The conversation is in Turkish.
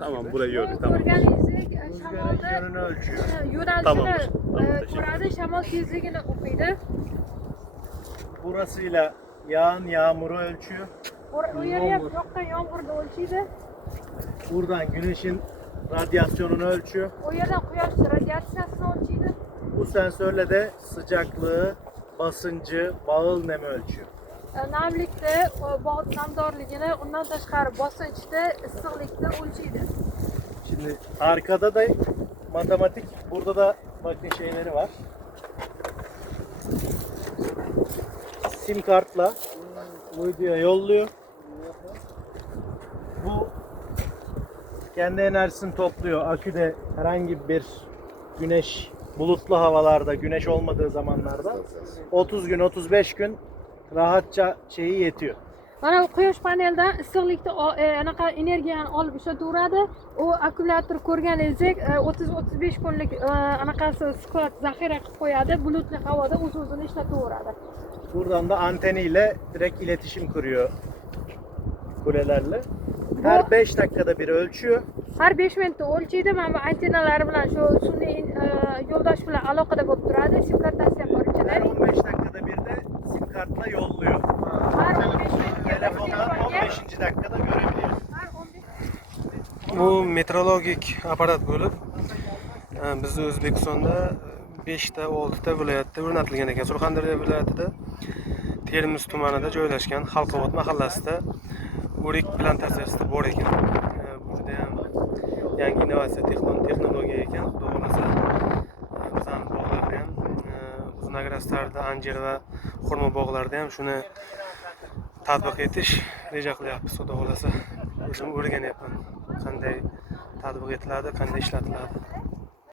Tamam, burayı gördük. Tamam. Ko'rganingizdek, Rüzgarın yönünü ölçüyor. yo'nalishini Tamamdır. Tamam, teşekkür ko'radi, shamol tezligini o'qiydi. Burasıyla yağan yağmuru ölçüyor. U yerga yoqqan yomg'irni o'lchaydi. Buradan güneşin radyasyonunu ölçüyor. U yerdan quyosh radiatsiyasini o'lchaydi. Bu sensörle de sıcaklığı, basıncı, bağıl nemi ölçüyor. Namlikni, bog' namdorligini, undan tashqari bosinchni, issiqlikni o'lchaydi. Şimdi arkada da matematik, burada da bakın şeyleri var. Sim kartla uyduya yolluyor. Bu kendi enerjisini topluyor. Aküde herhangi bir güneş, bulutlu havalarda, güneş olmadığı zamanlarda 30 gün, 35 gün rahatça şeyi yetiyor. Mana bu quyosh paneldan issiqlikni anaqa energiyani olib ishlataveradi. U akkumulyator ko'rganingizdek 30-35 kunlik anaqasi sklad zaxira qilib qo'yadi. Bulutli havoda o'z-o'zini ishlataveradi. Buradan da anteniyle direkt iletişim kuruyor kulelerle. Her 5 dakikada bir ölçüyor. Har 5 minutda o'lchaydi. Mana bu antennalari bilan shu sun'iy yo'ldosh bilan aloqada bo'lib turadi. Sim kartasi ham bor ichida. Her 15 dakikada bir de sim kartla yolluyor. Har 15 minutga Telefondan 15. dakikada görebiliyor. har 15 Bu meteorologik apparat bo'lib, bizning O'zbekistonda 5 ta 6 ta viloyatda o'rnatilgan ekan. Surxondaryo viloyatida Termiz tumanida joylashgan Xalqobod mahallasida o'rik plantatsiyasida bor ekan. Bu juda ham yangi innovatsiya texnologiya ekan. Xudo xolasa biz ham bog'larda ham Uznagrastarda, Anjir va xurmo bog'larida ham shuni tatbiq etish reja qilyapmiz. Xudo xolasa o'zim o'rganyapman qanday tatbiq etiladi, qanday ishlatiladi.